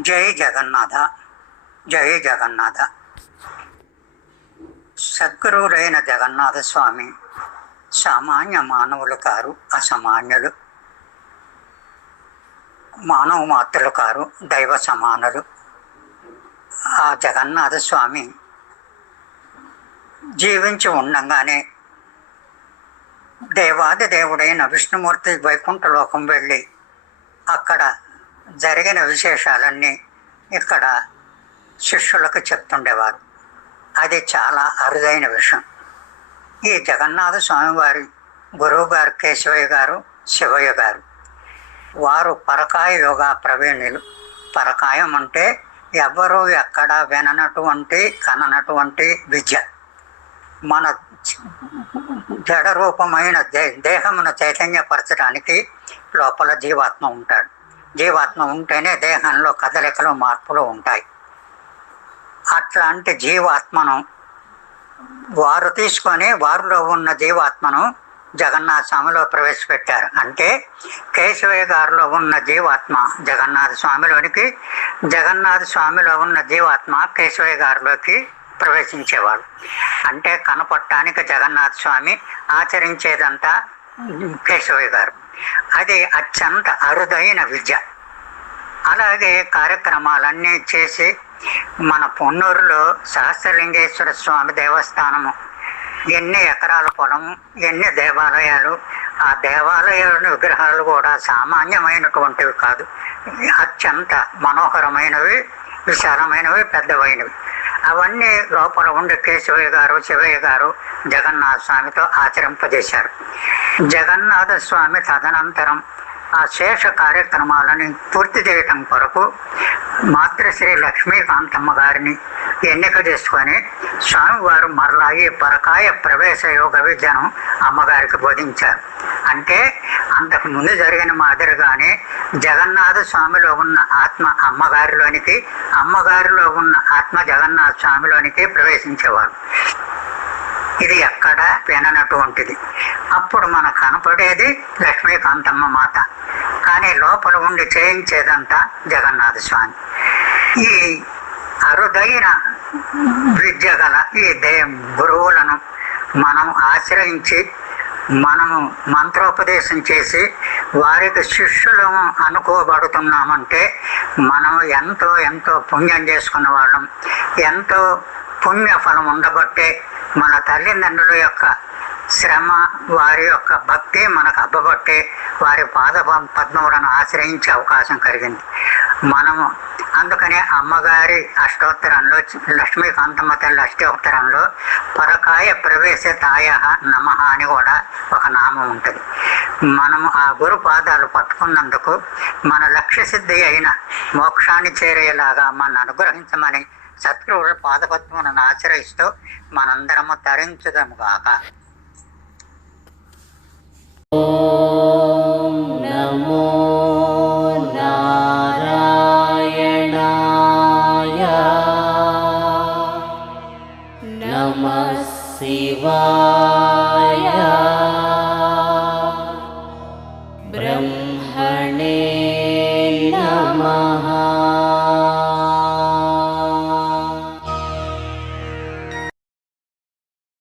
జై జగన్నాథ జై జగన్నాథ. సద్గురువులైన జగన్నాథ స్వామి సామాన్య మానవులు కారు అసామాన్యులు. మానవ మాతృలు కారు దైవ సమానులు. ఆ జగన్నాథ స్వామి జీవించి ఉండగానే దేవాది దేవుడైన విష్ణుమూర్తి వైకుంఠ లోకం వెళ్ళి అక్కడ జరిగిన విశేషాలన్నీ ఇక్కడ శిష్యులకు చెప్తుండేవారు. అది చాలా అరుదైన విషయం. ఈ జగన్నాథ స్వామివారి గురువు గారు కేశవయ్య గారు శివయ్య గారు వారు పరకాయ యోగా ప్రవీణులు. పరకాయం అంటే ఎవ్వరూ ఎక్కడ విననటువంటి కననటువంటి విద్య. మన జడ రూపమైన దే దేహమును చైతన్యపరచడానికి లోపల జీవాత్మ ఉంటాడు. జీవాత్మ ఉంటేనే దేహంలో కదలికలు మార్పులు ఉంటాయి. అట్లాంటి జీవాత్మను వారు తీసుకొని వారిలో ఉన్న జీవాత్మను జగన్నాథ స్వామిలో ప్రవేశపెట్టారు. అంటే కేశవయ్య గారిలో ఉన్న జీవాత్మ జగన్నాథ స్వామిలోనికి జగన్నాథ స్వామిలో ఉన్న జీవాత్మ కేశవయ్య గారిలోకి ప్రవేశించేవాడు. అంటే కనపడటానికి జగన్నాథ స్వామి ఆచరించేదంతా కేశవయ్య గారు. అది అత్యంత అరుదైన విద్య. అలాగే కార్యక్రమాలన్నీ చేసి మన పొన్నూరులో సహస్రలింగేశ్వర స్వామి దేవస్థానము. ఎన్ని ఎకరాల పొలము ఎన్ని దేవాలయాలు ఆ దేవాలయాల విగ్రహాలు కూడా సామాన్యమైనటువంటివి కాదు. అత్యంత మనోహరమైనవి విశాలమైనవి పెద్దవైనవి. అవన్నీ లోపల ఉండే కేశవయ్య గారు శివయ్య గారు జగన్నాథ స్వామితో ఆచరింపజేశారు. జగన్నాథ స్వామి తదనంతరం ఆ శేష కార్యక్రమాలని పూర్తి చేయటం కొరకు మాతృశ్రీ లక్ష్మీకాంతమ్మ గారిని ఎన్నిక చేసుకొని స్వామివారు మరలా ఈ పరకాయ ప్రవేశ యోగ విద్యను అమ్మగారికి బోధించారు. అంటే అంతకు ముందు జరిగిన మాదిరిగానే జగన్నాథ స్వామిలో ఉన్న ఆత్మ అమ్మగారిలోనికి అమ్మగారిలో ఉన్న ఆత్మ జగన్నాథ స్వామిలోనికి ప్రవేశించేవారు ఇది ఎక్కడ విననటువంటిది అప్పుడు మనకు కనపడేది లక్ష్మీకాంతమ్మ మాత కానీ లోపల ఉండి చేయించేదంతా జగన్నాథ స్వామి. ఈ అరుదైన విద్య గల ఈ దే గురువులను మనం ఆశ్రయించి మనము మంత్రోపదేశం చేసి వారికి శిష్యులము అనుకోబడుతున్నామంటే మనం ఎంతో ఎంతో పుణ్యం చేసుకున్న వాళ్ళం. ఎంతో పుణ్యఫలం ఉండబట్టే మన తల్లిదండ్రుల యొక్క శ్రమ వారి యొక్క భక్తి మనకు అబ్బబట్టే వారి పాద పద్మములను ఆశ్రయించే అవకాశం కలిగింది. మనము. అందుకనే అమ్మగారి అష్టోత్తరంలో లక్ష్మీకాంతమ్మ తల్లి అష్టోత్తరంలో పరకాయ ప్రవేశ తాయ నమ అని కూడా ఒక నామం ఉంటుంది. మనము ఆ గురు పాదాలు పట్టుకున్నందుకు మన లక్ష్య సిద్ధి అయిన మోక్షాన్ని చేరేలాగా మన అనుగ్రహించమని సద్గురువుల పాదపద్మలను ఆశ్రయిస్తూ మనందరము తరించుదము గాక. сива.